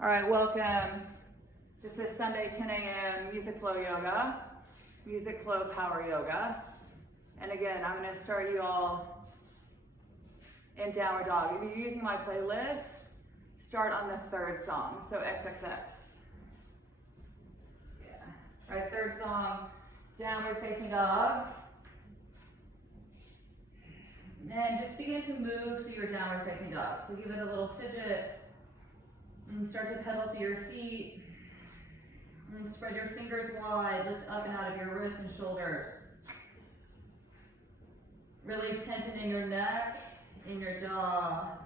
All right, welcome. This is Sunday, 10 a.m. Music Flow Yoga, Music Flow Power Yoga. And again, I'm going to start you all in Downward Dog. If you're using my playlist, start on the third song, so XXX. Yeah. All right, third song, Downward Facing Dog. And just begin to move through your Downward Facing Dog. So give it a little fidget. And start to pedal through your feet. And spread your fingers wide. Lift up and out of your wrists and shoulders. Release tension in your neck, in your jaw.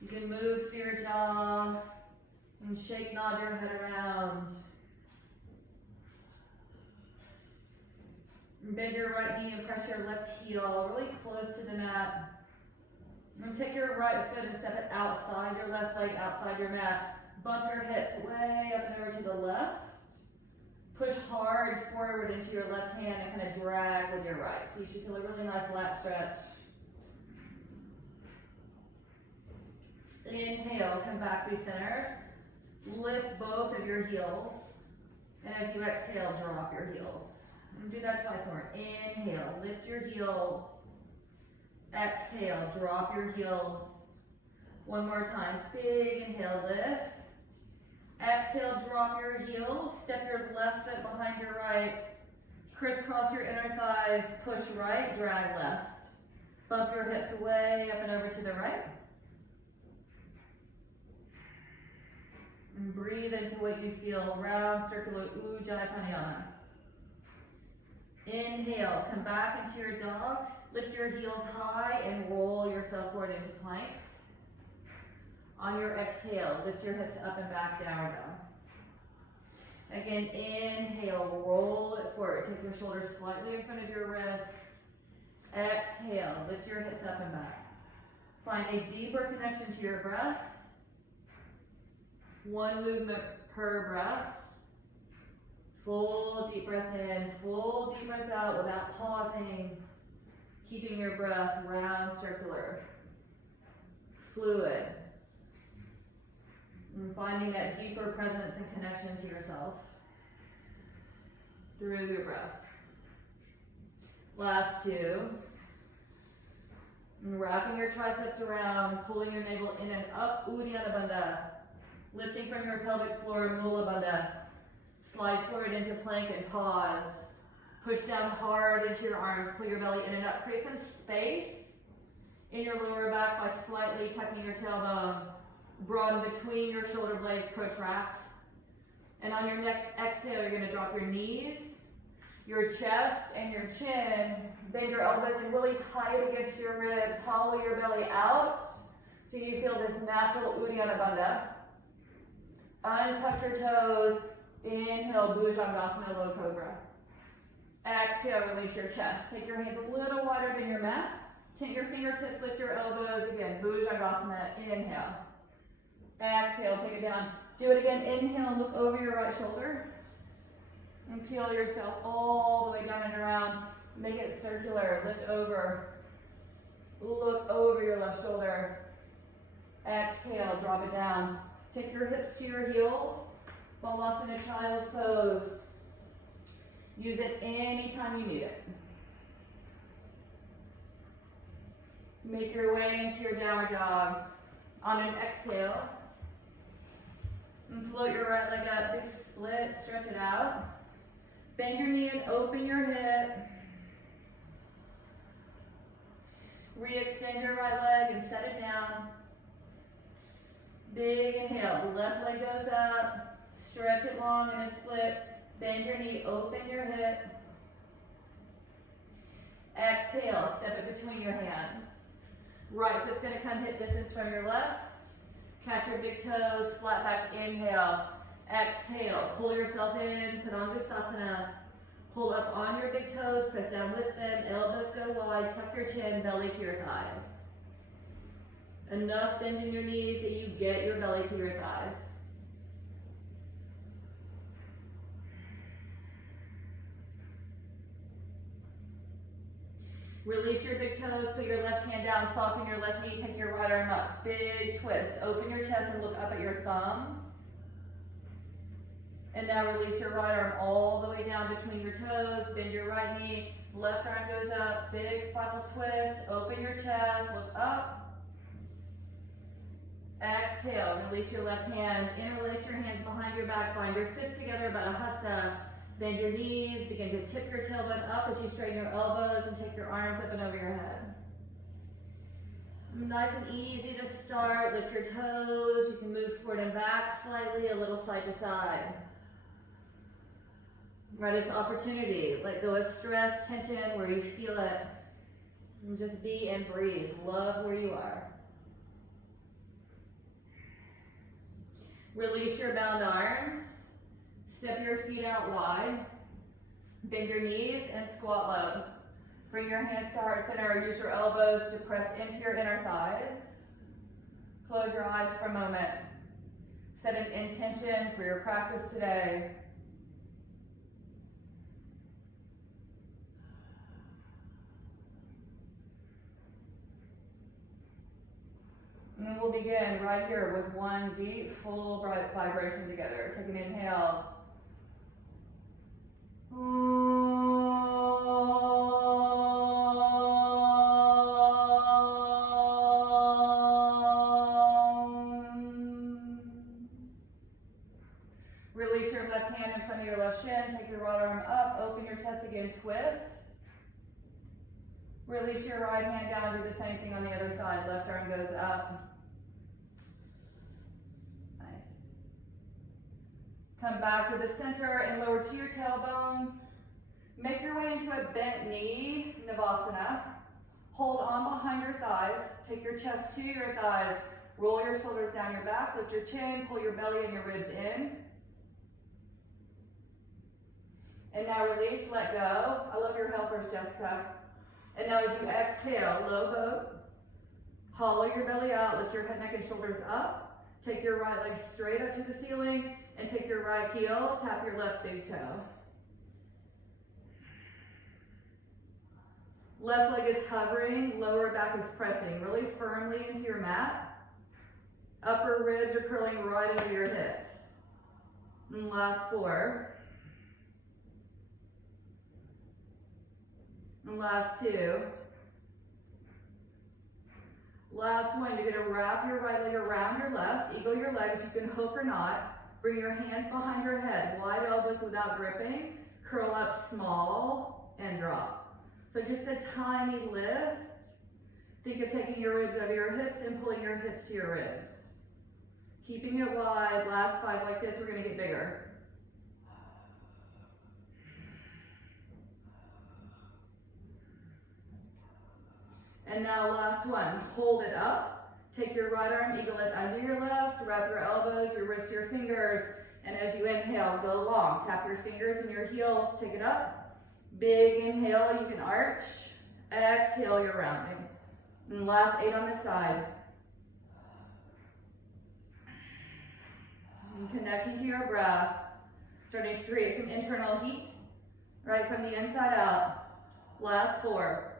You can move through your jaw and shake, nod your head around. And bend your right knee and press your left heel really close to the mat. And take your right foot and step it outside your left leg, outside your mat. Bump your hips way up and over to the left. Push hard forward into your left hand and kind of drag with your right. So you should feel a really nice lat stretch. Inhale, come back through center. Lift both of your heels. And as you exhale, drop your heels. And do that twice more. Inhale, lift your heels. Exhale, drop your heels. One more time. Big inhale, lift. Exhale, drop your heels. Step your left foot behind your right. Crisscross your inner thighs. Push right, drag left. Bump your hips way up and over to the right. And breathe into what you feel. Round circular Ujjayi Pranayama. Inhale, come back into your dog. Lift your heels high and roll yourself forward into plank. On your exhale, lift your hips up and back, downward dog. Again, inhale, roll it forward. Take your shoulders slightly in front of your wrist. Exhale, lift your hips up and back. Find a deeper connection to your breath. One movement per breath. Full deep breath in, full deep breath out without pausing. Keeping your breath round, circular, fluid. And finding that deeper presence and connection to yourself through your breath. Last two. And wrapping your triceps around, pulling your navel in and up, Uddiyana Bandha. Lifting from your pelvic floor, Mula Bandha. Slide forward into plank and pause. Push down hard into your arms, pull your belly in and up. Create some space in your lower back by slightly tucking your tailbone. Broaden between your shoulder blades, protract. And on your next exhale, you're gonna drop your knees, your chest, and your chin. Bend your elbows and really tight against your ribs. Hollow your belly out so you feel this natural Uddiyana Bandha. Untuck your toes. Inhale, Bhujangasana, low cobra. Exhale, release your chest. Take your hands a little wider than your mat. Tint your fingertips, lift your elbows. Again, Bhujangasana, inhale. Exhale, take it down. Do it again, inhale, look over your right shoulder. And peel yourself all the way down and around. Make it circular, lift over. Look over your left shoulder. Exhale, drop it down. Take your hips to your heels. Balasana Child's Pose. Use it anytime you need it. Make your way into your downward dog. On an exhale, and float your right leg up, big split, stretch it out. Bend your knee and open your hip. Re-extend your right leg and set it down. Big inhale, the left leg goes up. Stretch it long in a split. Bend your knee, open your hip. Exhale, step it between your hands. Right foot's gonna come hip distance from your left. Catch your big toes, flat back, inhale. Exhale, pull yourself in, Padangusthasana. Pull up on your big toes, press down with them, elbows go wide, tuck your chin, belly to your thighs. Enough bend in your knees that you get your belly to your thighs. Release your big toes, put your left hand down, soften your left knee, take your right arm up. Big twist. Open your chest and look up at your thumb. And now release your right arm all the way down between your toes. Bend your right knee. Left arm goes up. Big spinal twist. Open your chest. Look up. Exhale. Release your left hand. Interlace your hands behind your back. Bind your fists together, Baddha Hasta. Bend your knees. Begin to tip your tailbone up as you straighten your elbows and take your arms up and over your head. Nice and easy to start. Lift your toes. You can move forward and back slightly, a little side to side. Right, it's opportunity. Let go of stress, tension, where you feel it. And just be and breathe. Love where you are. Release your bound arms. Step your feet out wide. Bend your knees and squat low. Bring your hands to heart center. Use your elbows to press into your inner thighs. Close your eyes for a moment. Set an intention for your practice today. And then we'll begin right here with one deep, full vibration together. Take an inhale. Release your left hand in front of your left shin. Take your right arm up. Open your chest again. Twist. Release your right hand down. Do the same thing on the other side. Left arm goes up. Come back to the center and lower to your tailbone. Make your way into a bent knee, Navasana. Hold on behind your thighs. Take your chest to your thighs. Roll your shoulders down your back. Lift your chin. Pull your belly and your ribs in. And now release, let go. I love your helpers, Jessica. And now as you exhale, low boat. Hollow your belly out. Lift your head, neck, and shoulders up. Take your right leg straight up to the ceiling. And take your right heel, tap your left big toe. Left leg is hovering, lower back is pressing really firmly into your mat. Upper ribs are curling right over your hips. And last 4. And last 2. Last 1, you're gonna wrap your right leg around your left, eagle your legs, you can hook or not. Bring your hands behind your head, wide elbows without gripping. Curl up small and drop. So just a tiny lift. Think of taking your ribs over your hips and pulling your hips to your ribs. Keeping it wide, last 5 like this, we're gonna get bigger. And now last 1, hold it up. Take your right arm, eagle it under your left, wrap your elbows, your wrists, your fingers, and as you inhale, go long. Tap your fingers and your heels, take it up. Big inhale, you can arch. Exhale, you're rounding. And last 8 on this side. And connecting to your breath, starting to create some internal heat, right from the inside out. Last 4.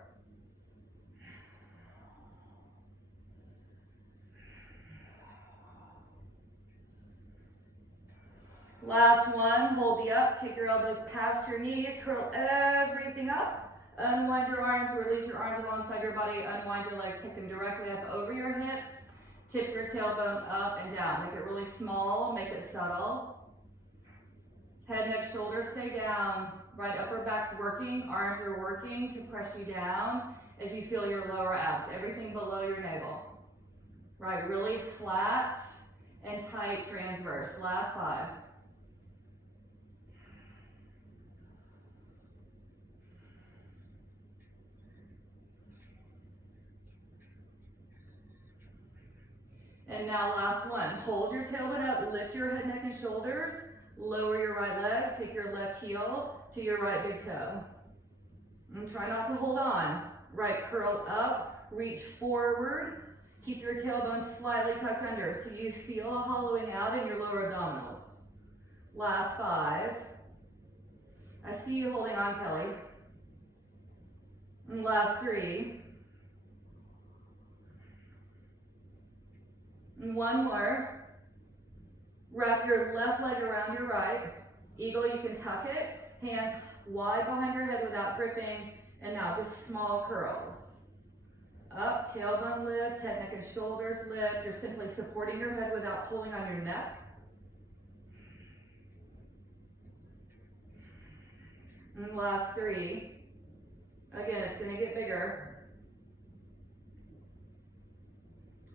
Last 1, hold the up, take your elbows past your knees, curl everything up, unwind your arms, release your arms alongside your body, unwind your legs, take them directly up over your hips, tip your tailbone up and down, make it really small, make it subtle. Head, neck, shoulders stay down, right upper back's working, arms are working to press you down as you feel your lower abs, everything below your navel. Right, really flat and tight transverse, last 5. And now last 1, hold your tailbone up, lift your head, neck, and shoulders, lower your right leg, take your left heel to your right big toe. And try not to hold on. Right, curl up, reach forward, keep your tailbone slightly tucked under so you feel a hollowing out in your lower abdominals. Last 5. I see you holding on, Kelly. And last 3. And 1 more. Wrap your left leg around your right. Eagle, you can tuck it. Hands wide behind your head without gripping. And now just small curls. Up, tailbone lifts, head, neck, and shoulders lift. You're simply supporting your head without pulling on your neck. And last 3. Again, it's going to get bigger.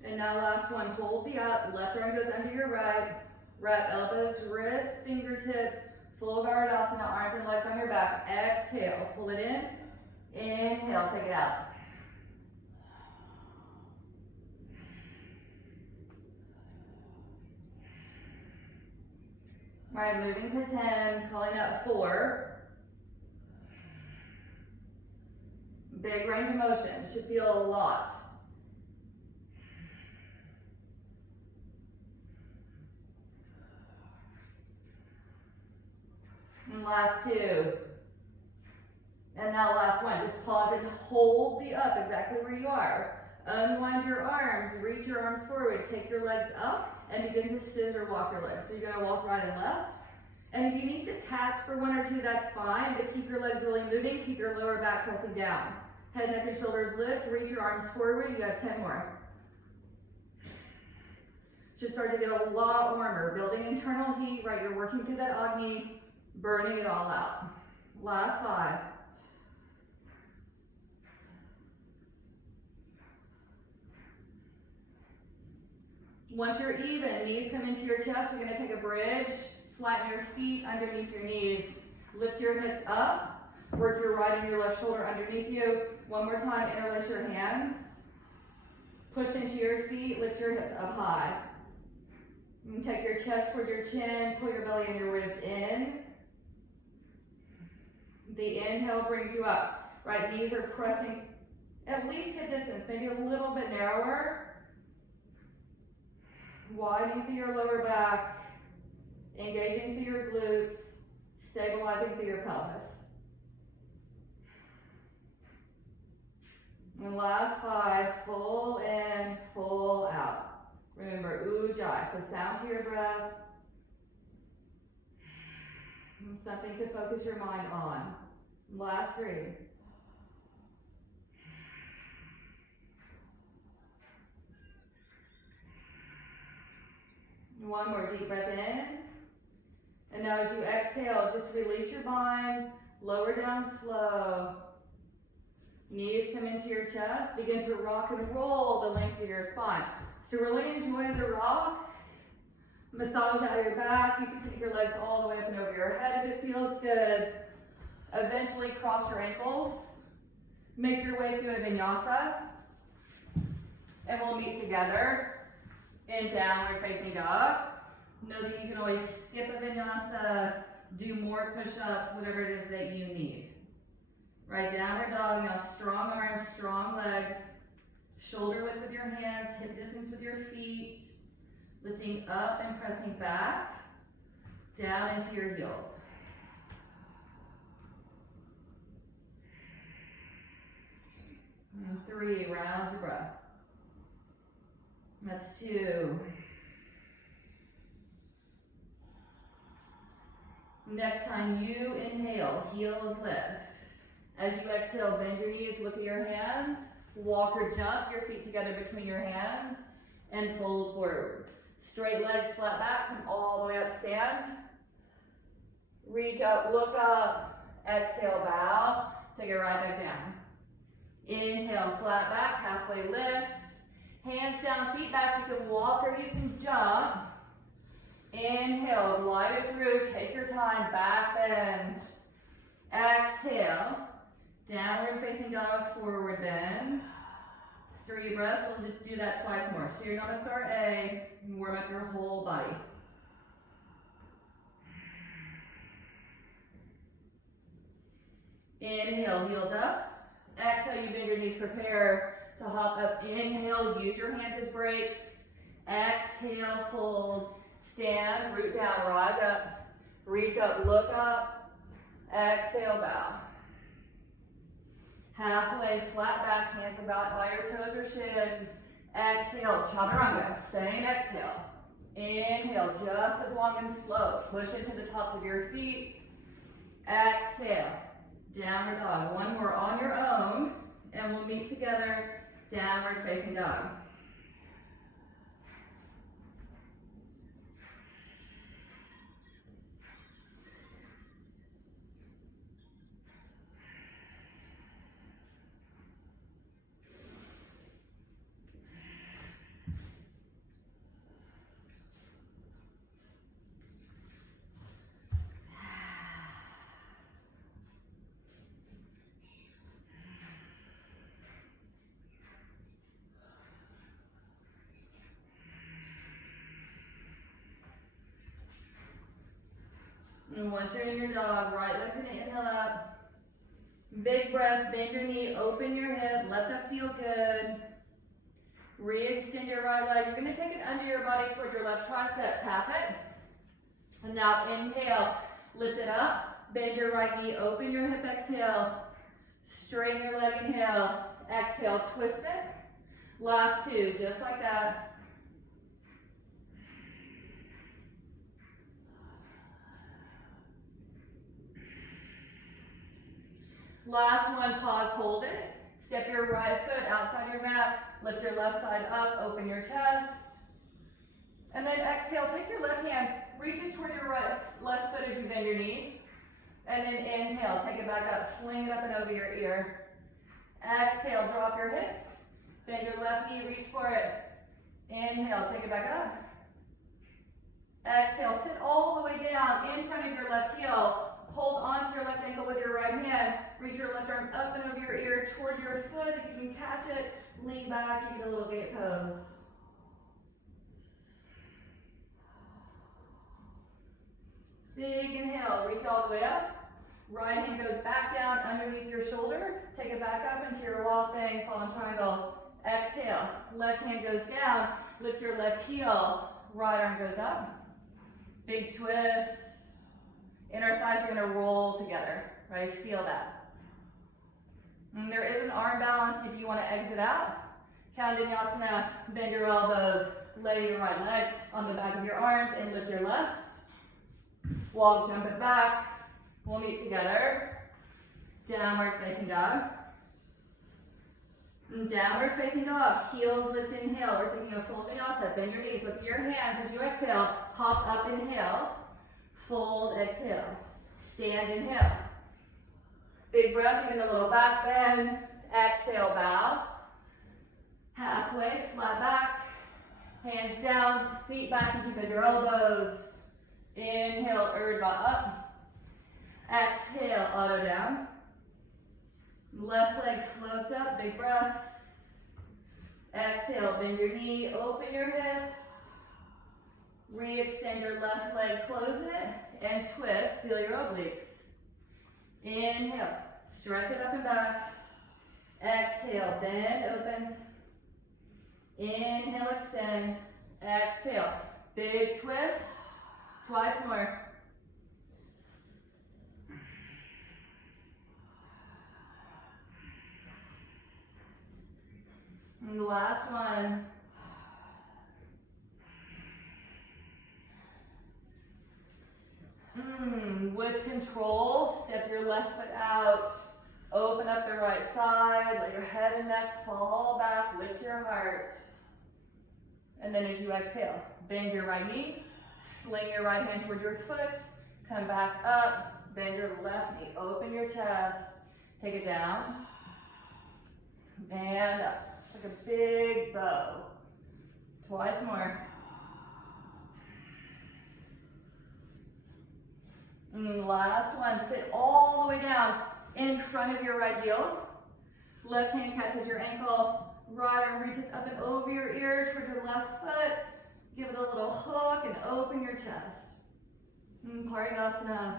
And now last one, hold the up. Left arm goes under your right. Wrap elbows, wrists, fingertips. Full Garudasana, arms and legs on your back. Exhale, pull it in. Inhale, take it out. All right, moving to 10, calling out 4. Big range of motion, should feel a lot. And last 2. And now last one, just pause and hold the up exactly where you are. Unwind your arms, reach your arms forward, take your legs up, and begin to scissor walk your legs. So you're gonna walk right and left. And if you need to catch for 1 or 2, that's fine, but keep your legs really moving, keep your lower back pressing down. Head, neck, and shoulders lift, reach your arms forward, you have 10 more. Should start to get a lot warmer, building internal heat, right? You're working through that Agni, burning it all out. Last 5. Once you're even, knees come into your chest, we're gonna take a bridge, flatten your feet underneath your knees, lift your hips up, work your right and your left shoulder underneath you. One more time, interlace your hands, push into your feet, lift your hips up high. And take your chest toward your chin, pull your belly and your ribs in. The inhale brings you up. Right knees are pressing at least hip distance, maybe a little bit narrower. Widening through your lower back, engaging through your glutes, stabilizing through your pelvis. And last 5, full in, full out. Remember, Ujjayi, so sound to your breath. Something to focus your mind on. Last 3. One more deep breath in. And now as you exhale, just release your bind, lower down slow. Knees come into your chest, begin to rock and roll the length of your spine. So really enjoy the rock. Massage out your back. You can take your legs all the way up and over your head if it feels good. Eventually cross your ankles. Make your way through a vinyasa. And we'll meet together in downward facing dog. Know that you can always skip a vinyasa, do more push-ups, whatever it is that you need. Right, downward dog, now strong arms, strong legs, shoulder width with your hands, hip distance with your feet, lifting up and pressing back, down into your heels. And 3 rounds of breath. That's 2. Next time you inhale, heels lift. As you exhale, bend your knees, look at your hands, walk or jump your feet together between your hands, and fold forward. Straight legs, flat back, come all the way up, stand. Reach up, look up, exhale, bow, take it right back down. Inhale, flat back, halfway lift. Hands down, feet back, you can walk or you can jump. Inhale, glide it through, take your time, back bend. Exhale, downward facing dog, forward bend. 3 breaths, we'll do that twice more. So you're gonna start A, and warm up your whole body. Inhale, heels up. Exhale, you bend your knees, prepare to hop up. Inhale, use your hands as brakes. Exhale, fold, stand, root down, rise up, reach up, look up. Exhale, bow. Halfway, flat back, hands about by your toes or shins. Exhale, chaturanga, same exhale. Inhale, just as long and slow. Push into the tops of your feet. Exhale, downward dog. One more on your own, and we'll meet together, downward facing dog. And once you're in your dog, right leg's gonna inhale up. Big breath, bend your knee, open your hip, let that feel good. Re-extend your right leg. You're gonna take it under your body toward your left tricep, tap it. And now inhale, lift it up, bend your right knee, open your hip, exhale. Straighten your leg, inhale, exhale, twist it. Last two, just like that. Last one, pause, hold it. Step your right foot outside your mat, lift your left side up, open your chest. And then exhale, take your left hand, reach it toward your left foot as you bend your knee. And then inhale, take it back up, sling it up and over your ear. Exhale, drop your hips, bend your left knee, reach for it. Inhale, take it back up. Exhale, sit all the way down in front of your left heel. Hold onto your left ankle with your right hand. Reach your left arm up and over your ear toward your foot. If you can catch it, lean back, you get a little gate pose. Big inhale, reach all the way up. Right hand goes back down underneath your shoulder. Take it back up into your wall thing, fallen triangle. Exhale, left hand goes down. Lift your left heel. Right arm goes up. Big twist. Inner thighs are gonna roll together, right? Feel that. And there is an arm balance if you wanna exit out. Kandanyasana, bend your elbows, lay your right leg on the back of your arms and lift your left. Walk, jump it back. We'll meet together. Downward facing dog. And downward facing dog, heels lift, inhale. We're taking a full vinyasa, bend your knees, lift your hands as you exhale, hop up, inhale. Fold, exhale. Stand, inhale. Big breath, even a little back bend. Exhale, bow. Halfway, flat back. Hands down, feet back as you bend your elbows. Inhale, Urdhva up. Exhale, auto down. Left leg floats up, big breath. Exhale, bend your knee, open your hips. Re-extend your left leg, close it, and twist, feel your obliques. Inhale, stretch it up and back. Exhale, bend, open. Inhale, extend. Exhale, big twist. Twice more. And the last one. With control, step your left foot out, open up the right side, let your head and neck fall back, lift your heart. And then as you exhale, bend your right knee, sling your right hand toward your foot, come back up, bend your left knee, open your chest, take it down, and up. It's like a big bow. Twice more. And last one, sit all the way down in front of your right heel. Left hand catches your ankle, right arm reaches up and over your ear toward your left foot. Give it a little hook and open your chest. Parigasana.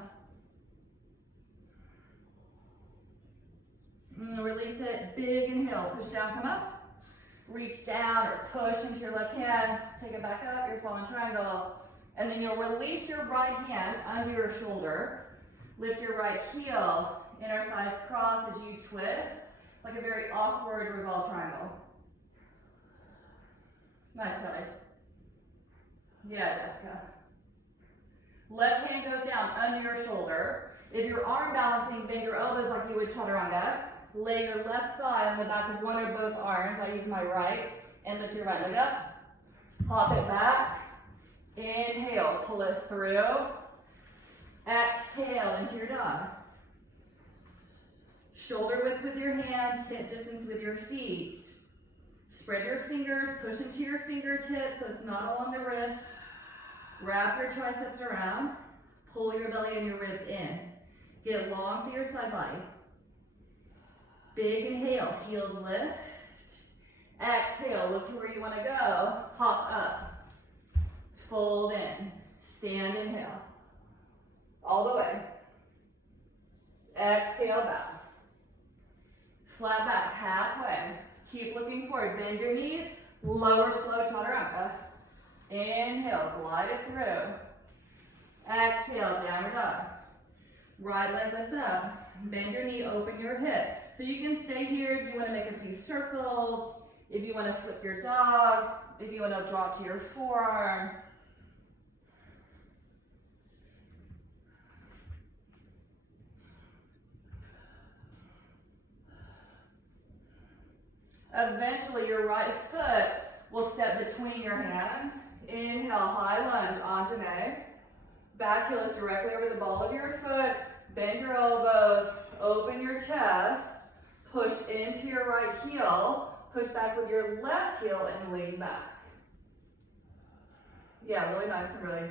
Release it, big inhale, push down, come up. Reach down or push into your left hand, take it back up, your fallen triangle. And then you'll release your right hand under your shoulder. Lift your right heel, inner thighs cross as you twist. It's like a very awkward revolved triangle. Nice, Kelly. Yeah, Jessica. Left hand goes down under your shoulder. If you're arm balancing, bend your elbows like you would chaturanga. Lay your left thigh on the back of one or both arms. I use my right. And lift your right leg up. Hop it back. Inhale, pull it through. Exhale into your dog. Shoulder width with your hands, hip distance with your feet. Spread your fingers, push into your fingertips so it's not all on the wrists. Wrap your triceps around. Pull your belly and your ribs in. Get long through your side body. Big inhale, heels lift. Exhale, look to where you want to go. Hop up. Fold in. Stand, inhale. All the way. Exhale, back. Flat back, halfway. Keep looking forward. Bend your knees. Lower, slow chaturanga. Inhale, glide it through. Exhale, downward dog. Right leg lifts up. Bend your knee, open your hip. So you can stay here if you want to make a few circles, if you want to flip your dog, if you want to drop to your forearm. Eventually, your right foot will step between your hands. Inhale, high lunge, Anjane. Back heel is directly over the ball of your foot. Bend your elbows, open your chest, push into your right heel, push back with your left heel and lean back. Yeah, really nice, Kimberly.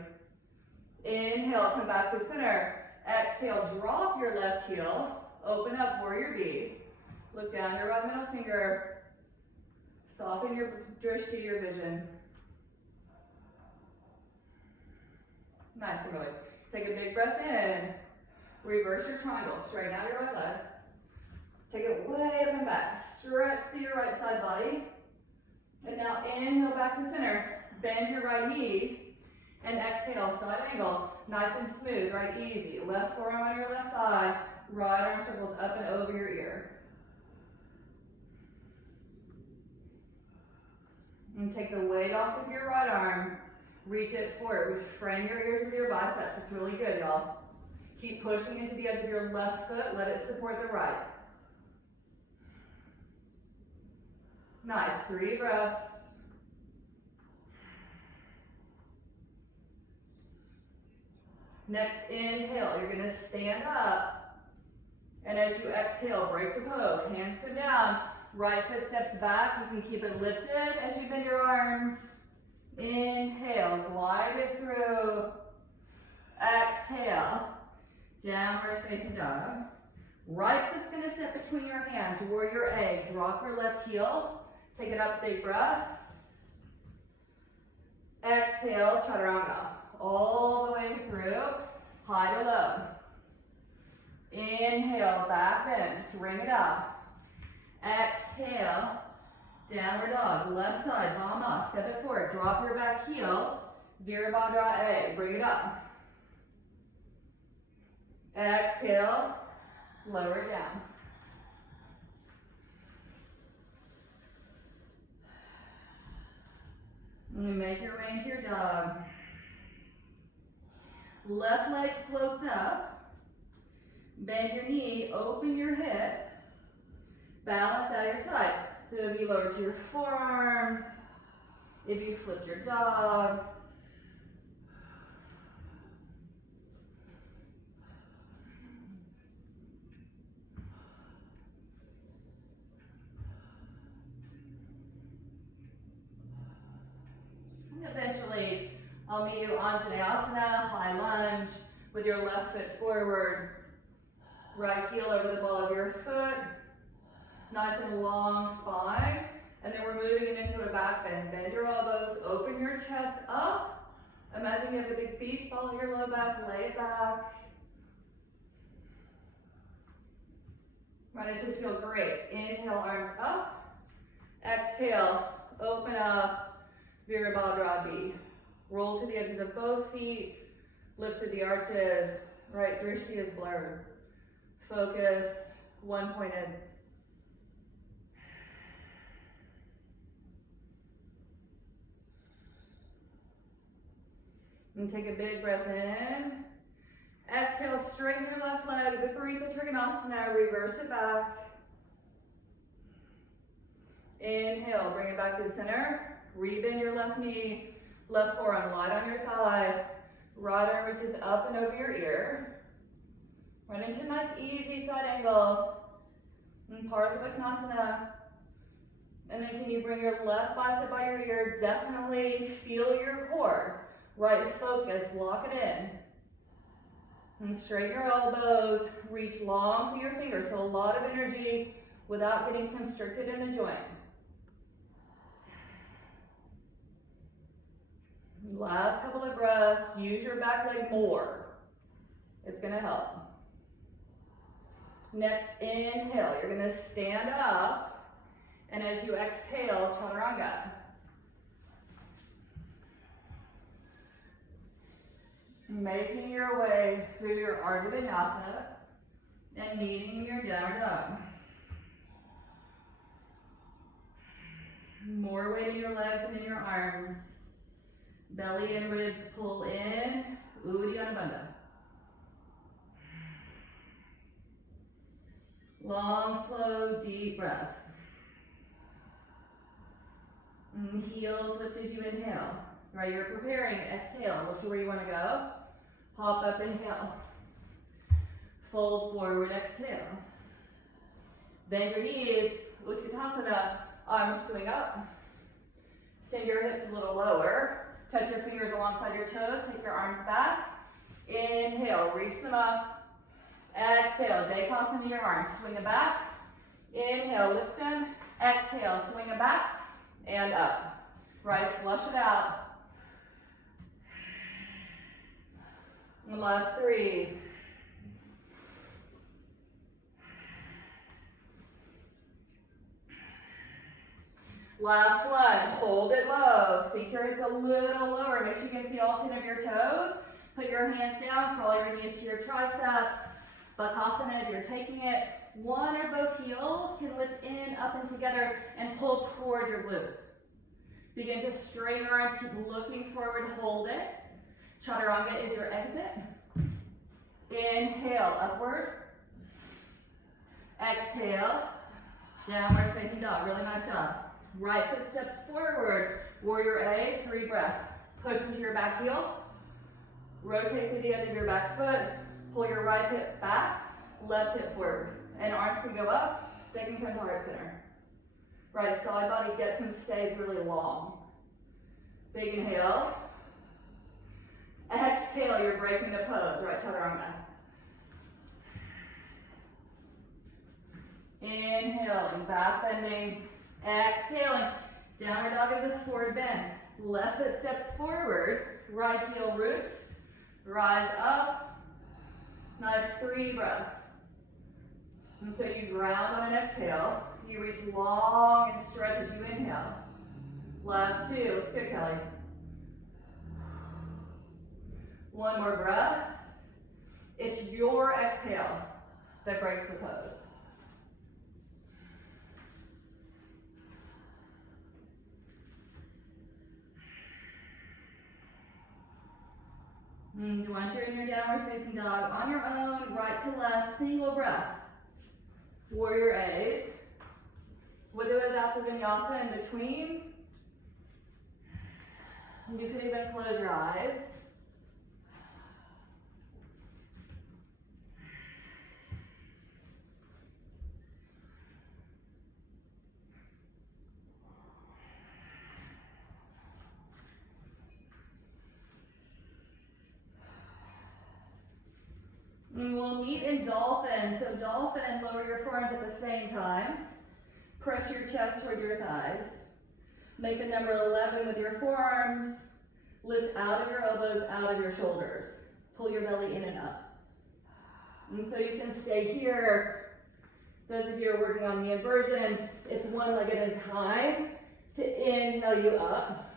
Inhale, come back to center. Exhale, drop your left heel, open up, warrior B. Look down your right middle finger. Soften your drishti, your vision. Nice, Kimberly. Take a big breath in. Reverse your triangle. Straighten out your right leg. Take it way up and back. Stretch through your right side body. And now inhale back to center. Bend your right knee. And exhale, side angle. Nice and smooth, right? Easy. Left forearm on your left thigh. Right arm circles up and over your ear. And take the weight off of your right arm. Reach it forward. Frame your ears with your biceps. It's really good, y'all. Keep pushing into the edge of your left foot. Let it support the right. Nice. 3 breaths. Next inhale, you're going to stand up. And as you exhale, break the pose. Hands come down. Right foot steps back. You can keep it lifted as you bend your arms. Inhale, glide it through. Exhale, downward facing dog. Right foot's going to step between your hands, warrior A. Drop your left heel. Take it up, big breath. Exhale, chaturanga. All the way through, high to low. Inhale, back bend, just ring it up. Exhale, downward dog, left side, Vama, step it forward, drop your back heel, Virabhadra A, bring it up. Exhale, lower it down. And make your way into your dog. Left leg floats up, bend your knee, open your hip, balance out your sides. So if you lower to your forearm, if you flipped your dog. And eventually, I'll meet you Anjaneyasana, high lunge, with your left foot forward, right heel over the ball of your foot. Nice and long spine. And then we're moving it into a back bend. Bend your elbows, open your chest up. Imagine you have a big beach ball at your low back, lay it back. Right, it should feel great. Inhale, arms up. Exhale, open up, Virabhadra B. Roll to the edges of both feet, lift to the arches. Right, drishti is blurred. Focus, one pointed. And take a big breath in. Exhale, straighten your left leg, Viparita Trikonasana, reverse it back. Inhale, bring it back to center. Rebend your left knee, left forearm light on your thigh. Right arm reaches up and over your ear. Run into a nice easy side angle. And Parsvakonasana. And then can you bring your left bicep by your ear? Definitely feel your core. Right focus, lock it in. And straighten your elbows, reach long through your fingers. So a lot of energy without getting constricted in the joint. Last couple of breaths, use your back leg more. It's gonna help. Next, inhale, you're gonna stand up, and as you exhale, chaturanga. Making your way through your Ardha Vinyasa and meeting your downward dog. More weight in your legs and in your arms. Belly and ribs pull in, Uddiyana Bandha. Long, slow, deep breaths. And heels lift as you inhale. Right, you're preparing, exhale, look to where you want to go. Hop up, inhale. Fold forward, exhale. Bend your knees, Utkatasana, arms swing up. Send your hips a little lower. Touch your fingers alongside your toes, take your arms back. Inhale, reach them up. Exhale, Dekasana your arms, swing them back. Inhale, lift them. Exhale, swing them back and up. Right, flush it out. And last 3. Last one, hold it low. Sink your hips a little lower. Make sure you can see all 10 of your toes. Put your hands down, crawl your knees to your triceps. Bakasana, if you're taking it, one or both heels can lift in, up and together and pull toward your glutes. Begin to straighten your arms, keep looking forward, hold it. Chaturanga is your exit. Inhale, upward. Exhale, downward facing dog. Really nice job. Right foot steps forward. Warrior A, 3 breaths. Push into your back heel. Rotate to the edge of your back foot. Pull your right hip back, left hip forward. And arms can go up, they can come to heart center. Right side body gets and stays really long. Big inhale. Exhale, you're breaking the pose, right chaturanga. Inhaling, back bending. Exhaling, downward dog is a forward bend. Left foot steps forward, right heel roots, rise up. Nice 3 breaths. And so you ground on an exhale, you reach long and stretch as you inhale. Last 2, let's go Kelly. One more breath. It's your exhale that breaks the pose. Once you're in your downward facing dog, on your own, right to left, single breath. Warrior A's. With or without the vinyasa in between. You could even close your eyes. And we'll meet in dolphin. So dolphin, lower your forearms at the same time. Press your chest toward your thighs. Make the number 11 with your forearms. Lift out of your elbows, out of your shoulders. Pull your belly in and up. And so you can stay here. Those of you who are working on the inversion, it's one leg at a time to inhale you up.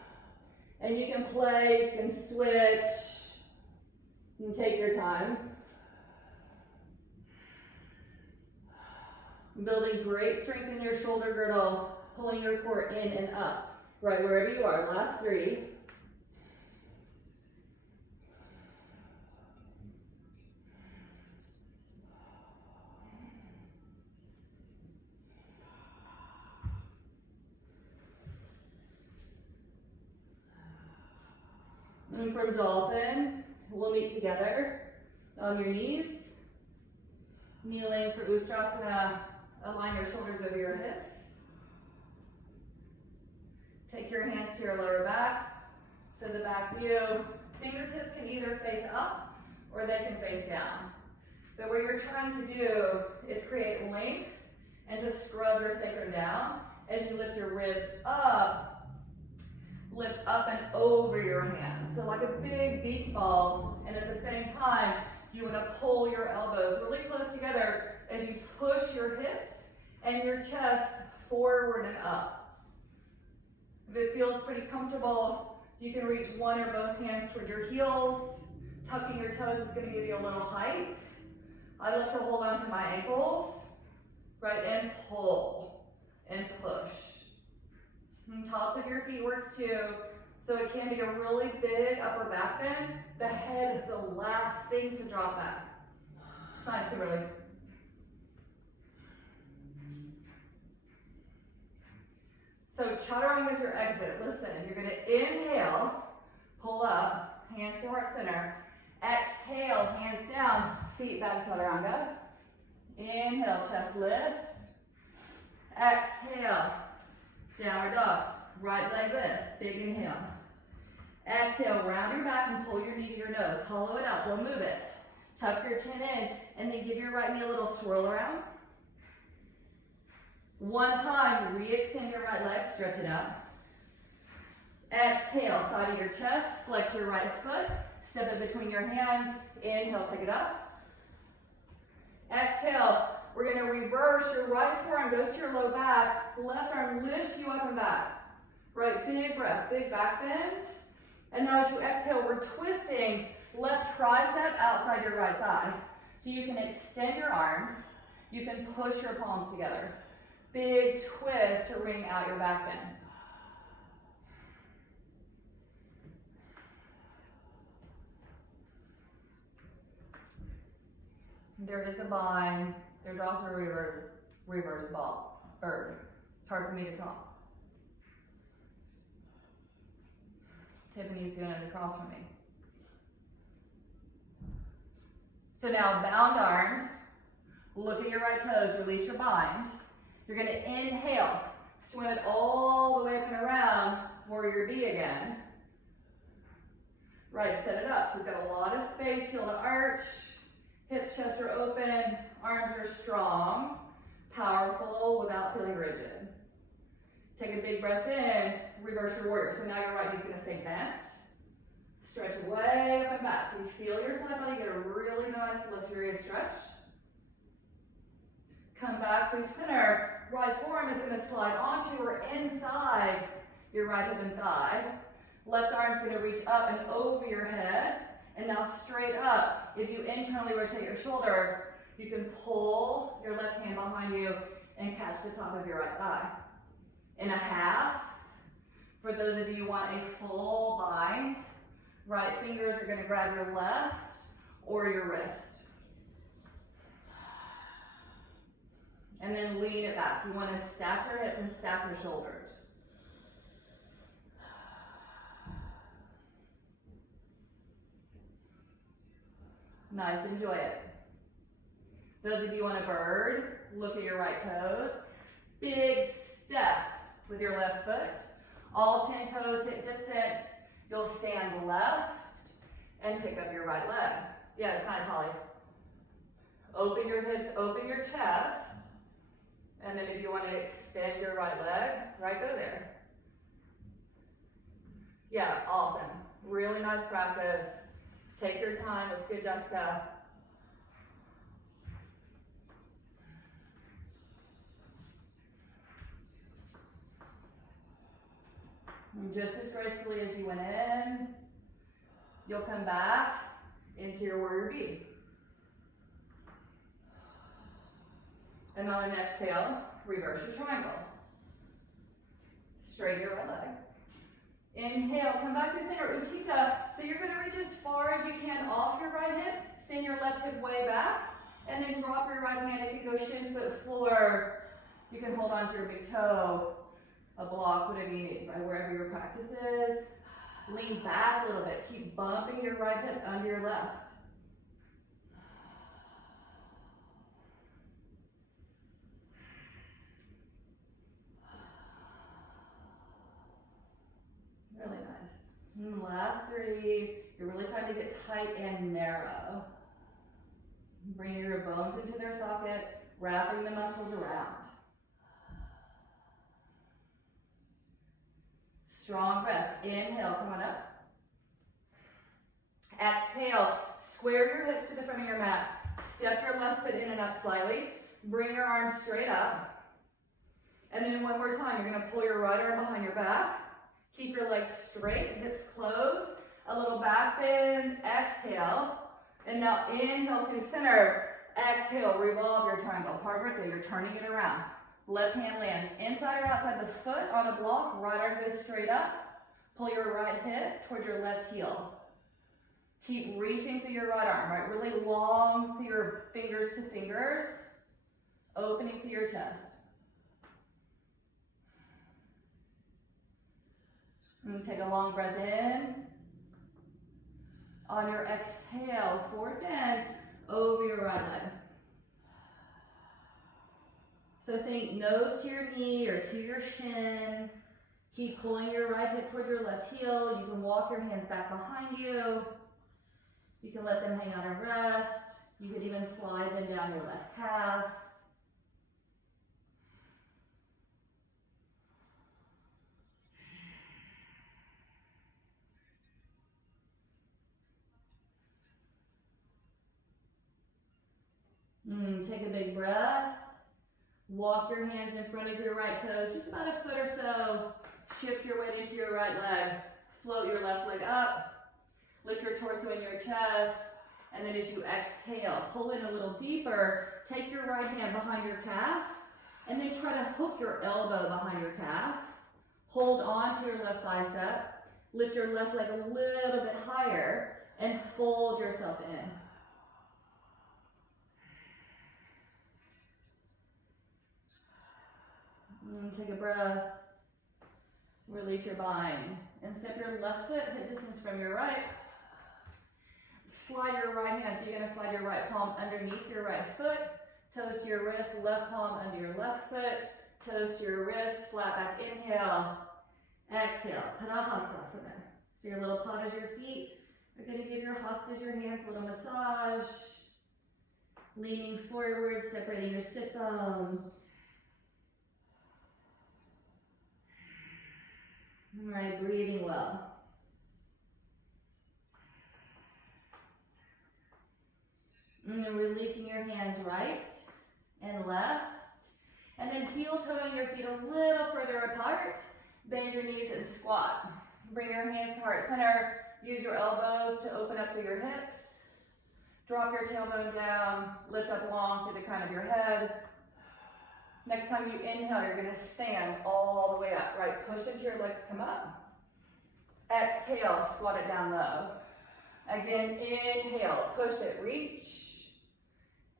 And you can play, you can switch, you can take your time. Building great strength in your shoulder girdle, pulling your core in and up. Right wherever you are, last 3. And from dolphin, we'll meet together on your knees. Kneeling for Ustrasana, align your shoulders over your hips. Take your hands to your lower back. So the back view, fingertips can either face up or they can face down. But what you're trying to do is create length and to scrub your sacrum down as you lift your ribs up. Lift up and over your hands. So like a big beach ball, and at the same time, you want to pull your elbows really close together as you push your hips and your chest forward and up. If it feels pretty comfortable, you can reach one or both hands toward your heels. Tucking your toes is going to give you a little height. I like to hold on to my ankles, right, and pull and push. And tops of your feet works too. So it can be a really big upper back bend. The head is the last thing to drop back. It's nice, Kimberly. So chaturanga is your exit. Listen, you're going to inhale, pull up, hands to heart center. Exhale, hands down, feet back chaturanga. Inhale, chest lifts. Exhale, downward dog. Right leg lifts, big inhale. Exhale, round your back and pull your knee to your nose. Hollow it out, don't move it. Tuck your chin in, and then give your right knee a little swirl around. One time, re-extend your right leg, stretch it out. Exhale, thigh to your chest, flex your right foot, step it between your hands. Inhale, take it up. Exhale, we're going to reverse. Your right forearm goes to your low back, left arm lifts you up and back. Right, big breath, big back bend. And now as you exhale, we're twisting left tricep outside your right thigh. So you can extend your arms, you can push your palms together. Big twist to wring out your back bend. There is a bind. There's also a reverse bird. It's hard for me to talk. Tiffany's doing it across from me. So now bound arms. Look at your right toes. Release your bind. You're going to inhale. Swim it all the way up and around. Warrior B again. Right, set it up. So we've got a lot of space. Feel the arch. Hips, chest are open. Arms are strong. Powerful without feeling rigid. Take a big breath in. Reverse your warrior. So now your right knee's going to stay bent. Stretch way up and back. So you feel your side body get a really nice luxurious stretch. Come back through center. Right forearm is going to slide onto or inside your right hip and thigh. Left arm's going to reach up and over your head. And now straight up. If you internally rotate your shoulder, you can pull your left hand behind you and catch the top of your right thigh. In a half. For those of you who want a full bind, right fingers are going to grab your left or your wrist. And then lean it back. You want to stack your hips and stack your shoulders. Nice, enjoy it. Those of you on a bird, look at your right toes. Big step with your left foot. All 10 toes hit distance. You'll stand left and pick up your right leg. Yeah, it's nice, Holly. Open your hips, open your chest. And then if you want to extend your right leg, right, go there. Yeah, awesome. Really nice practice. Take your time. Let's go, Jessica. And just as gracefully as you went in, you'll come back into your warrior B. And on an exhale, reverse your triangle. Straighten your right leg. Inhale, come back to center, Utthita. So you're going to reach as far as you can off your right hip. Send your left hip way back. And then drop your right hand. If you go shin, foot, floor, you can hold on to your big toe, a block, whatever you need, right? Wherever your practice is. Lean back a little bit. Keep bumping your right hip under your left. Really nice. And last 3, you're really trying to get tight and narrow. Bring your bones into their socket, wrapping the muscles around. Strong breath. Inhale, come on up. Exhale, square your hips to the front of your mat. Step your left foot in and up slightly. Bring your arms straight up. And then one more time, you're gonna pull your right arm behind your back. Keep your legs straight, hips closed. A little back bend, exhale. And now inhale through center. Exhale, revolve your triangle. Perfect, you're turning it around. Left hand lands inside or outside the foot on a block. Right arm goes straight up. Pull your right hip toward your left heel. Keep reaching through your right arm, right? Really long through your fingers to fingers. Opening through your chest. And take a long breath in. On your exhale, forward bend over your right leg. So think nose to your knee or to your shin. Keep pulling your right hip toward your left heel. You can walk your hands back behind you. You can let them hang out and rest. You could even slide them down your left calf. Take a big breath. Walk your hands in front of your right toes, just about a foot or so. Shift your weight into your right leg. Float your left leg up. Lift your torso in your chest. And then as you exhale, pull in a little deeper. Take your right hand behind your calf. And then try to hook your elbow behind your calf. Hold on to your left bicep. Lift your left leg a little bit higher. And fold yourself in. Take a breath. Release your bind. And step your left foot hip distance from your right. Slide your right hand. So you're going to slide your right palm underneath your right foot. Toes to your wrist. Left palm under your left foot. Toes to your wrist. Flat back. Inhale. Exhale. Padahastasana. So your little pod is your feet. You're going to give your hastas, your hands, a little massage. Leaning forward, separating your sit bones. All right, breathing well. And then releasing your hands right and left. And then heel toeing your feet a little further apart. Bend your knees and squat. Bring your hands to heart center. Use your elbows to open up through your hips. Drop your tailbone down. Lift up long through the crown of your head. Next time you inhale, you're going to stand all the way up, right? Push into your legs, come up. Exhale, squat it down low. Again, inhale, push it, reach.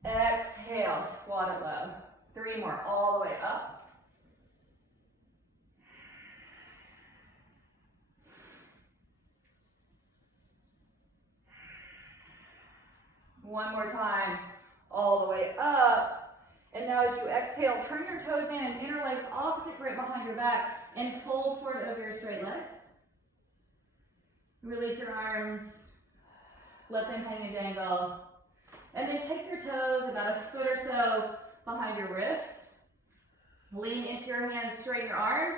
Exhale, squat it low. 3 more, all the way up. One more time, all the way up. And now as you exhale, turn your toes in, interlace opposite grip behind your back, and fold forward over your straight legs. Release your arms, let them hang and dangle. And then take your toes about a foot or so behind your wrist. Lean into your hands, straighten your arms.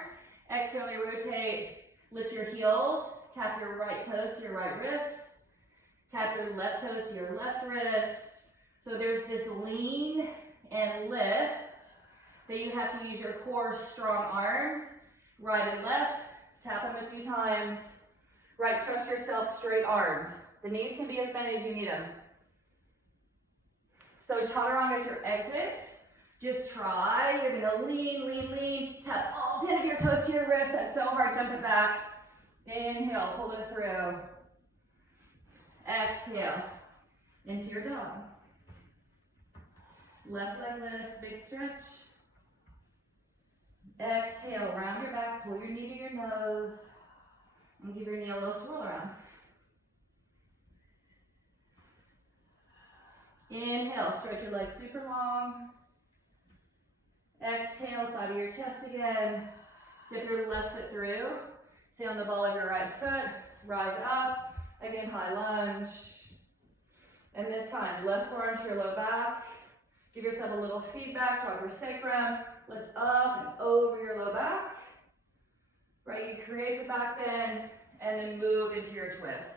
Externally rotate, lift your heels, tap your right toes to your right wrist. Tap your left toes to your left wrist. So there's this lean and lift that you have to use your core, strong arms, right and left. Tap them a few times. Right, trust yourself, straight arms. The knees can be as bent as you need them. So chaturanga is your exit. Just try. You're gonna lean, lean, lean. Tap all 10 of your toes to your wrist. That's so hard, jump it back. Inhale, pull it through. Exhale, into your dog. Left leg lift, big stretch. Exhale, round your back, pull your knee to your nose. And give your knee a little swirl around. Inhale, stretch your legs super long. Exhale, thigh to your chest again. Step your left foot through. Stay on the ball of your right foot. Rise up. Again, high lunge. And this time, left forearm to your low back. Give yourself a little feedback, drop your sacrum. Lift up and over your low back. Right, you create the back bend and then move into your twist.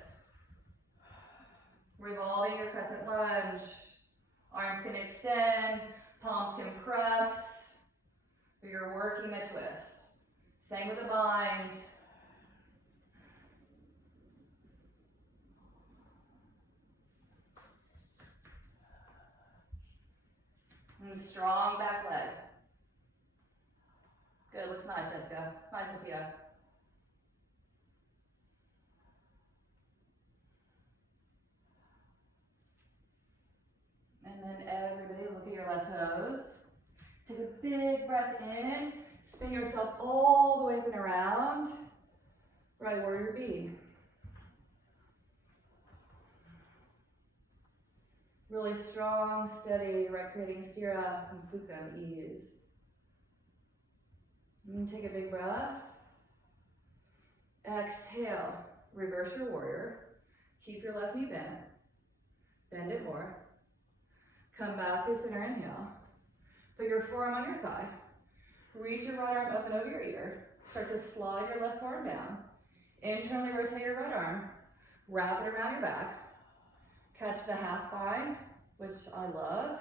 Revolving your crescent lunge. Arms can extend, palms can press. But you're working the twist. Same with the bind. And strong back leg. Good, looks nice, Jessica. It's nice, Sophia. And then everybody look at your left toes. Take a big breath in. Spin yourself all the way up and around. Right, warrior B. Really strong, steady, right, creating stira and sukha ease. And take a big breath. Exhale, reverse your warrior. Keep your left knee bent. Bend it more. Come back to center, inhale. Put your forearm on your thigh. Reach your right arm up and over your ear. Start to slide your left forearm down. Internally rotate your right arm. Wrap it around your back. Catch the half bind, which I love.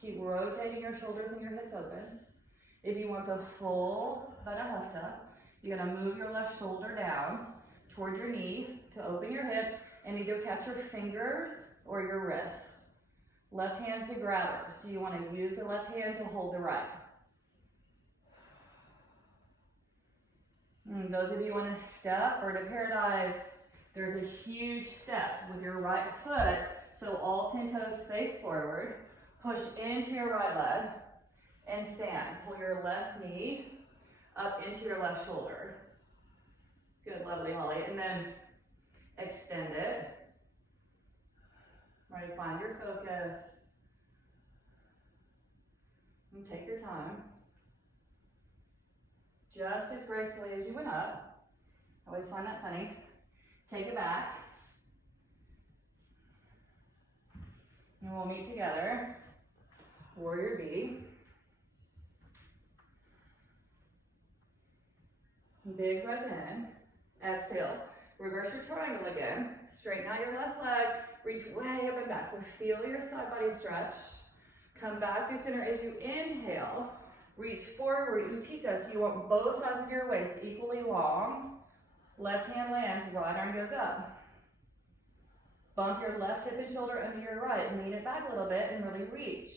Keep rotating your shoulders and your hips open. If you want the full Baddha Hasta, you're gonna move your left shoulder down toward your knee to open your hip and either catch your fingers or your wrist. Left hand's the grabber, so you wanna use the left hand to hold the right. And those of you on a step or to paradise, there's a huge step with your right foot, so all 10 toes face forward. Push into your right leg and stand. Pull your left knee up into your left shoulder. Good, lovely, Holly. And then extend it. Right, find your focus. And take your time. Just as gracefully as you went up. I always find that funny. Take it back. And we'll meet together. Warrior B. Big breath in. Exhale. Reverse your triangle again. Straighten out your left leg. Reach way up and back. So feel your side body stretch. Come back to center as you inhale. Reach forward, utthita. So you want both sides of your waist equally long. Left hand lands, right arm goes up. Bump your left hip and shoulder into your right. Lean it back a little bit and really reach.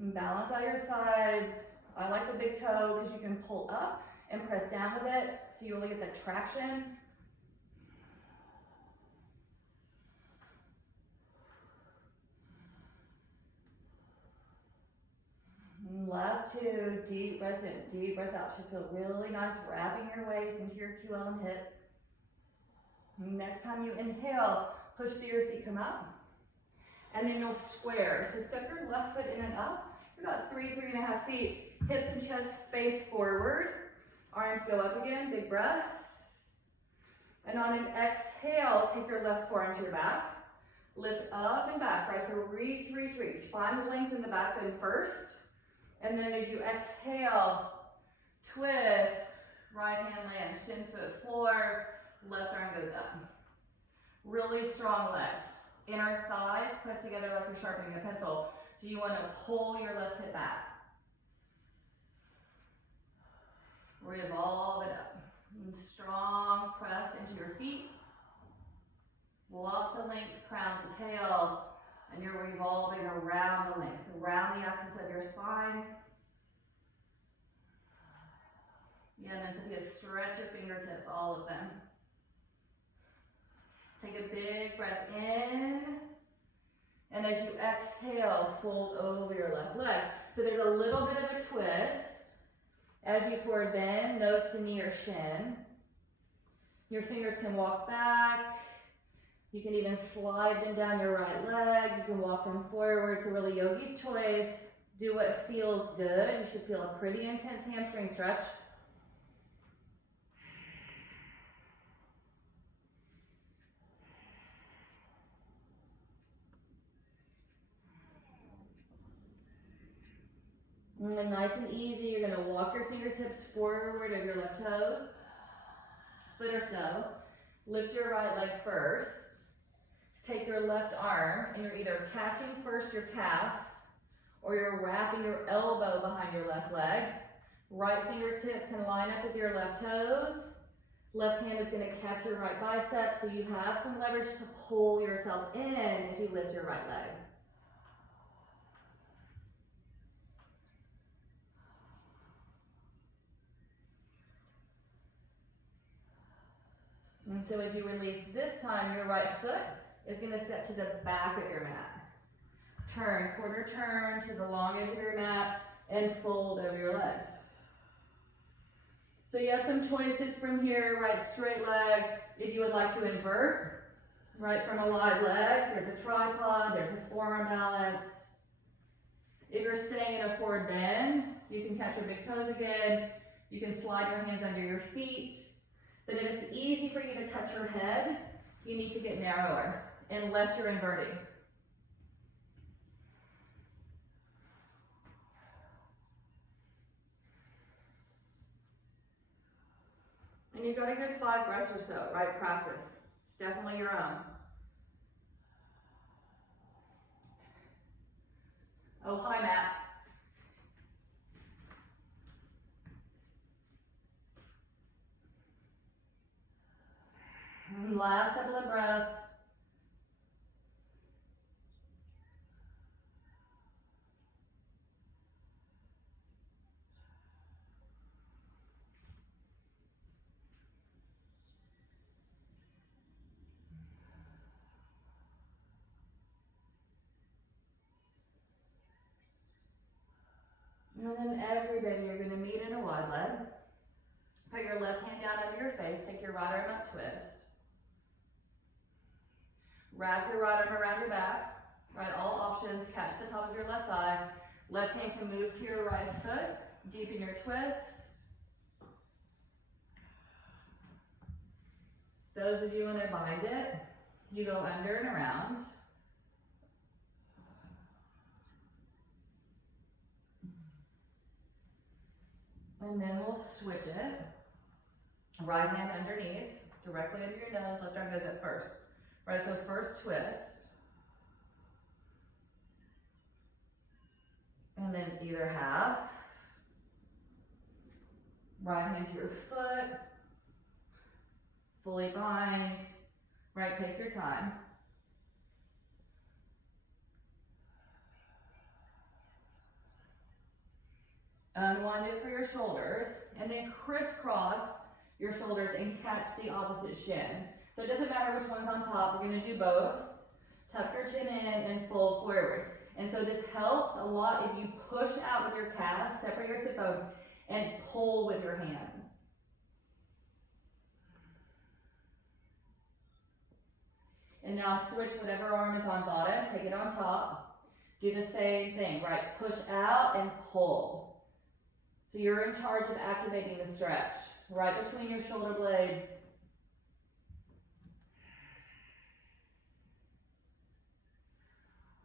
And balance out your sides. I like the big toe because you can pull up and press down with it so you really get the traction. Last two, deep breaths in, deep breaths out. Should feel really nice, wrapping your waist into your QL and hip. Next time you inhale, push through your feet, come up. And then you'll square. So step your left foot in and up. You're about 3.5 feet. Hips and chest face forward. Arms go up again, big breath. And on an exhale, take your left forearm to your back. Lift up and back, right? So reach, reach, reach. Find the length in the back bend first. And then as you exhale, twist, right hand lands, shin foot floor, left arm goes up. Really strong legs. Inner thighs press together like you're sharpening a pencil. So you want to pull your left hip back. Revolve it up. And strong press into your feet. Lots of length, crown to tail. And you're revolving around the length, around the axis of your spine. Yeah, and then Sophia, stretch your fingertips, all of them. Take a big breath in. And as you exhale, fold over your left leg. So there's a little bit of a twist. As you forward bend, nose to knee or shin. Your fingers can walk back. You can even slide them down your right leg. You can walk them forward. So really yogi's choice. Do what feels good. You should feel a pretty intense hamstring stretch. And then nice and easy, you're gonna walk your fingertips forward of your left toes, foot or so. Lift your right leg first. Take your left arm and you're either catching first your calf or you're wrapping your elbow behind your left leg. Right fingertips can line up with your left toes. Left hand is gonna catch your right bicep so you have some leverage to pull yourself in as you lift your right leg. And so as you release this time, your right foot is going to step to the back of your mat. Turn, quarter turn to the long edge of your mat and fold over your legs. So you have some choices from here, right straight leg. If you would like to invert, right from a wide leg, there's a tripod, there's a forearm balance. If you're staying in a forward bend, you can catch your big toes again. You can slide your hands under your feet. But if it's easy for you to touch your head, you need to get narrower, unless you're inverting. And you've got a good 5 breaths or so, right? Practice. It's definitely your own. Oh, hi, Matt. Last couple of breaths. And then everybody, you're going to meet in a wide leg. Put your left hand down under your face. Take your right arm up, twist. Wrap your right arm around your back. Right, all options. Catch the top of your left thigh. Left hand can move to your right foot. Deepen your twist. Those of you in a bind it, you go under and around. And then we'll switch it. Right hand underneath, directly under your nose, left arm goes up first. Right, so first twist. And then either half. Right hand to your foot. Fully bind. Right, take your time. Unwind it for your shoulders, and then crisscross your shoulders and catch the opposite shin. So it doesn't matter which one's on top, we're gonna do both. Tuck your chin in and fold forward. And so this helps a lot if you push out with your calves, separate your sit bones, and pull with your hands. And now switch whatever arm is on bottom, take it on top. Do the same thing, right? Push out and pull. So you're in charge of activating the stretch, right between your shoulder blades.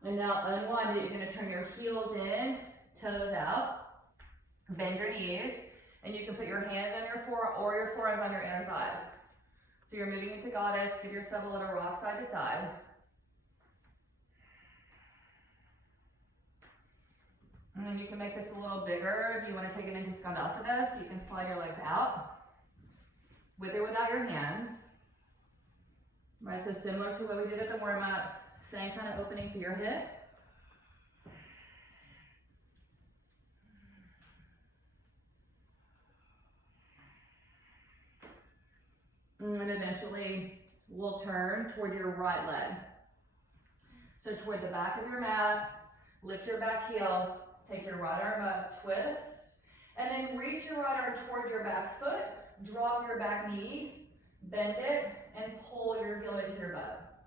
And now unwind it, you're gonna turn your heels in, toes out, bend your knees, and you can put your hands on your forearms on your inner thighs. So you're moving into goddess, give yourself a little rock side to side. And then you can make this a little bigger if you want to take it into Skandasana, so you can slide your legs out, with or without your hands. Right, so similar to what we did at the warm-up, same kind of opening through your hip. And eventually, we'll turn toward your right leg. So toward the back of your mat, lift your back heel, take your right arm up, twist. And then reach your right arm toward your back foot, drop your back knee, bend it, and pull your heel into your butt.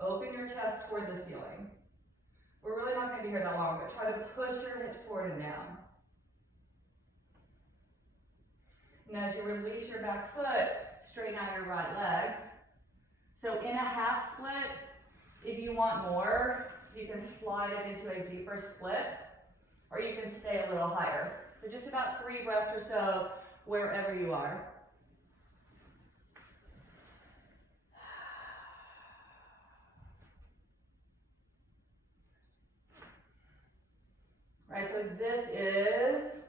Open your chest toward the ceiling. We're really not going to be here that long, but try to push your hips forward and down. And as you release your back foot, straighten out your right leg. So in a half split, if you want more, you can slide it into a deeper split, or you can stay a little higher. So just about 3 breaths or so, wherever you are. Right, so this is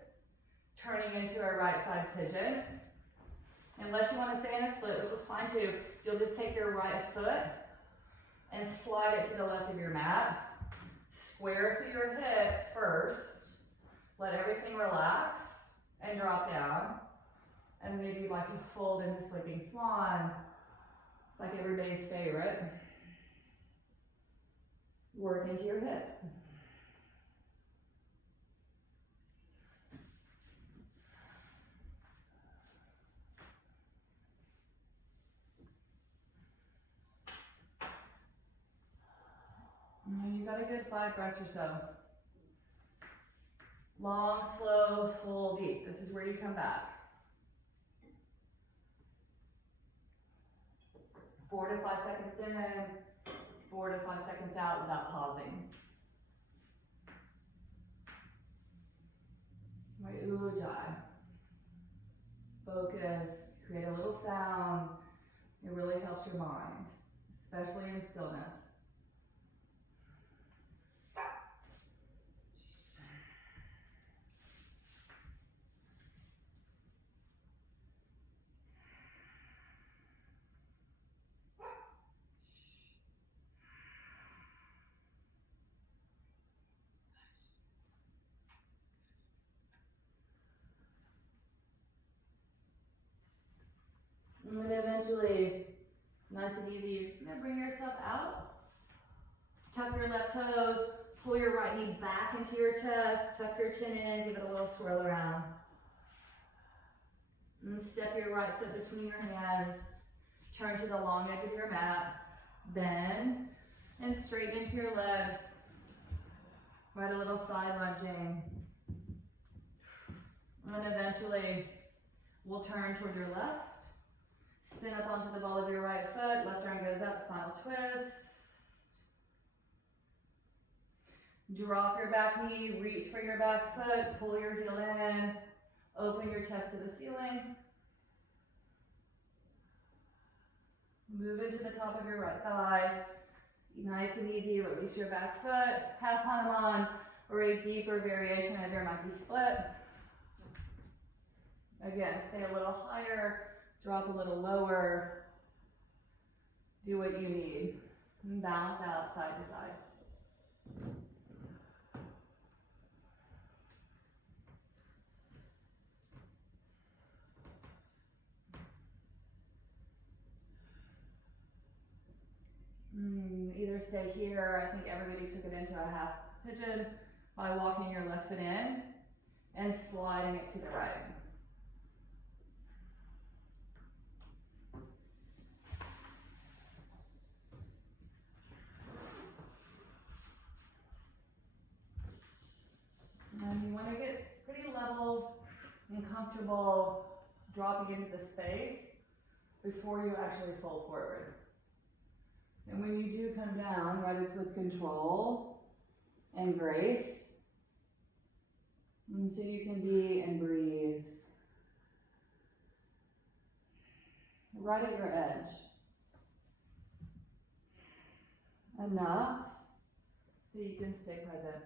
turning into a right side pigeon. Unless you want to stay in a split, which is fine too, you'll just take your right foot and slide it to the left of your mat. Square through your hips first. Let everything relax and drop down. And maybe you'd like to fold into Sleeping Swan. It's like everybody's favorite. Work into your hips. And you've got a good 5 breaths or so. Long, slow, full, deep. This is where you come back. 4 to 5 seconds in, 4 to 5 seconds out without pausing. Right, ujjayi. Focus, create a little sound. It really helps your mind, especially in stillness. And then eventually, nice and easy, you're just gonna bring yourself out. Tuck your left toes, pull your right knee back into your chest, tuck your chin in, give it a little swirl around. And step your right foot between your hands, turn to the long edge of your mat, bend, and straighten into your legs. Right, a little side lunging. And eventually, we'll turn toward your left. Spin up onto the ball of your right foot, left arm goes up, spinal twist. Drop your back knee, reach for your back foot, pull your heel in, open your chest to the ceiling. Move into the top of your right thigh. Nice and easy, release your back foot, half Hanuman, or a deeper variation of your monkey split. Again, stay a little higher. Drop a little lower. Do what you need. And balance out side to side. Either stay here, I think everybody took it into a half pigeon by walking your left foot in and sliding it to the right. And you want to get pretty level and comfortable dropping into the space before you actually fold forward. And when you do come down, right, it's with control and grace. And so you can be and breathe right at your edge. Enough that you can stay present.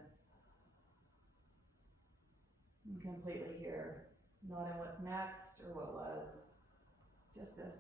And completely here, not in what's next or what was, just this.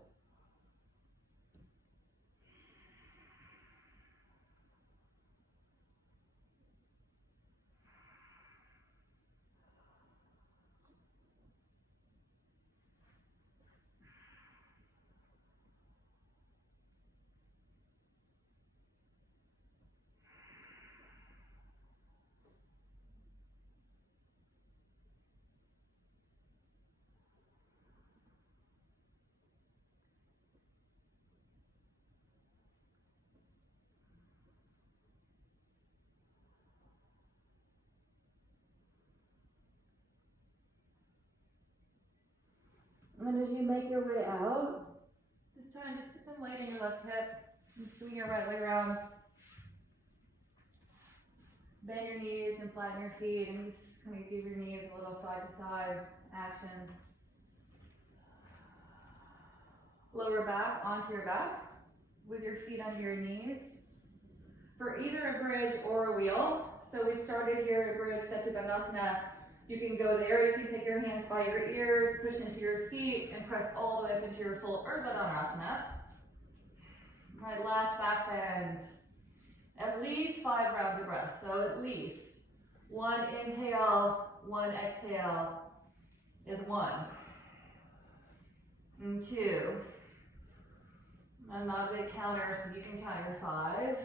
then as you make your way out, this time just put some weight in your left hip and swing your right leg around. Bend your knees and flatten your feet and just kind of give your knees a little side to side action. Lower back onto your back with your feet under your knees for either a bridge or a wheel. So we started here at a bridge, Setu Bandhasana. You can go there, you can take your hands by your ears, push into your feet, and press all the way up into your full Urdhva Dhanurasana. All right, last back bend. At least 5 rounds of breath, so at least 1 inhale, 1 exhale is 1. And 2. I'm not a big counter, so you can count your 5.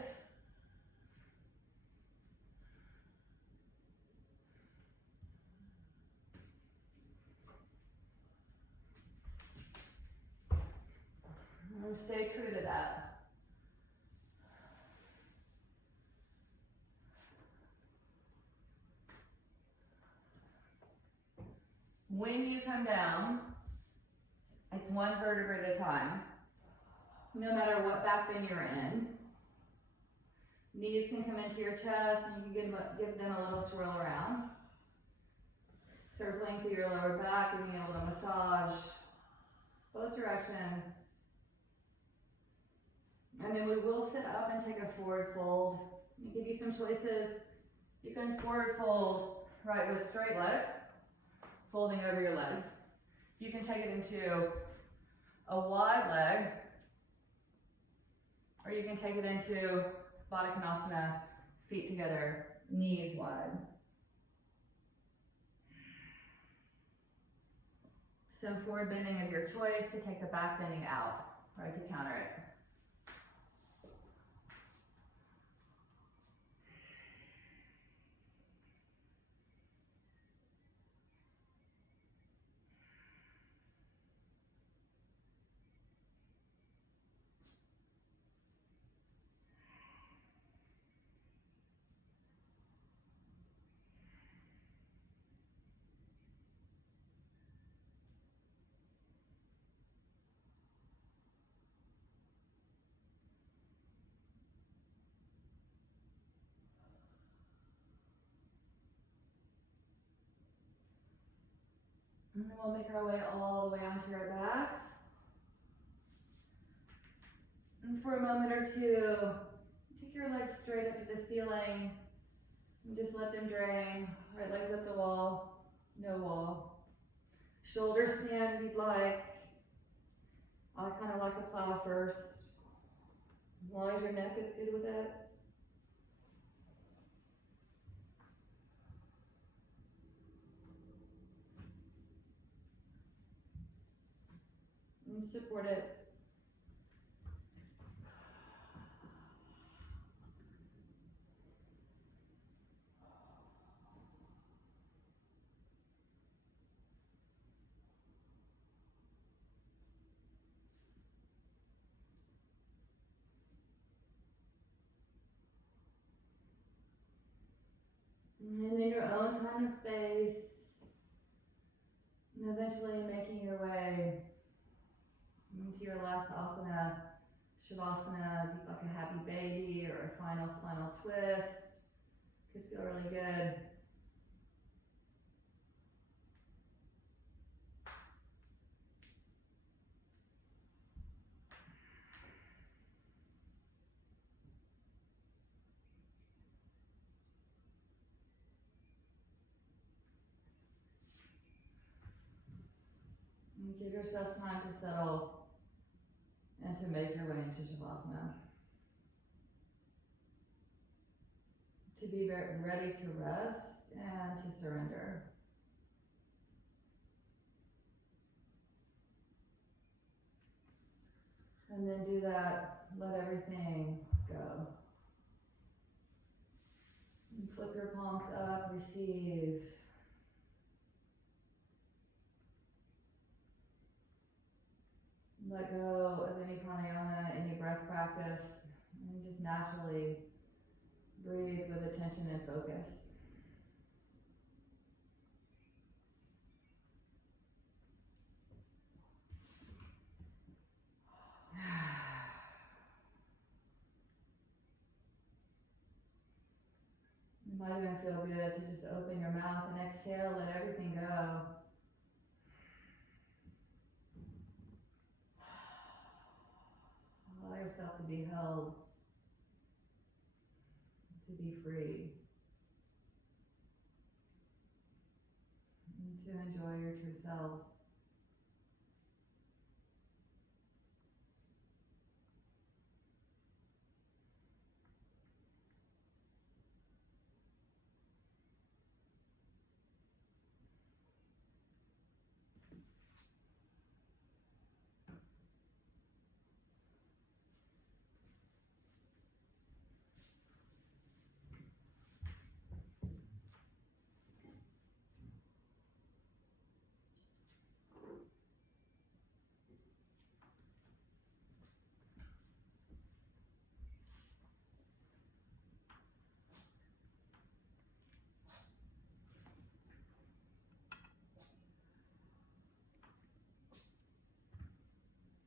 And stay true to that. When you come down, it's 1 vertebra at a time. No matter what back bend you're in. Knees can come into your chest and you can give them a little swirl around. Circling through your lower back, giving it a little massage. Both directions. And then we will sit up and take a forward fold. I'll give you some choices. You can forward fold right with straight legs, folding over your legs. You can take it into a wide leg, or you can take it into Baddha Konasana, feet together, knees wide. So forward bending of your choice to take the back bending out, right, to counter it. And then we'll make our way all the way onto our backs. And for a moment or two, take your legs straight up to the ceiling. And just let them drain. Right legs up the wall, no wall. Shoulders stand if you'd like. I kind of like the plow first. As long as your neck is good with it. And support it. And in your own time and space, and eventually making your way into your last asana, Shavasana, be like a happy baby or a final spinal twist. Could feel really good. And give yourself time to settle and to make your way into Shavasana. To be ready to rest and to surrender. And then do that, let everything go. And flip your palms up, receive. Let go of any pranayama, any breath practice, and just naturally breathe with attention and focus. It might even feel good to just open your mouth and exhale, let everything go. Allow yourself to be held, to be free, and to enjoy your true selves.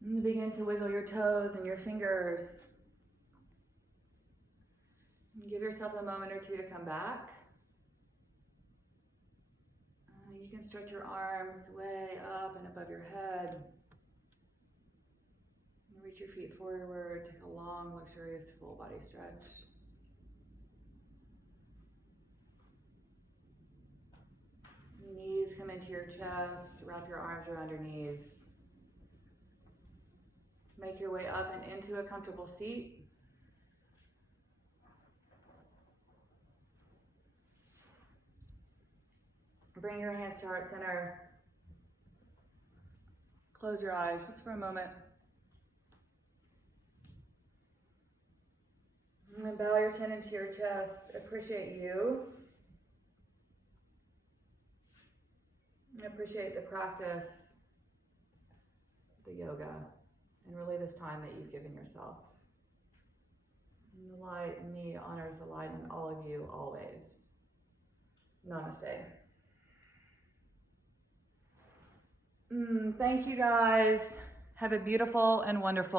And you begin to wiggle your toes and your fingers. And give yourself a moment or two to come back. You can stretch your arms way up and above your head. And reach your feet forward. Take a long, luxurious, full body stretch. Knees come into your chest. Wrap your arms around your knees. Make your way up and into a comfortable seat. Bring your hands to heart center. Close your eyes just for a moment. And bow your chin into your chest. Appreciate you. And appreciate the practice, the yoga, and really this time that you've given yourself. And the light in me honors the light in all of you always. Namaste. Thank you guys. Have a beautiful and wonderful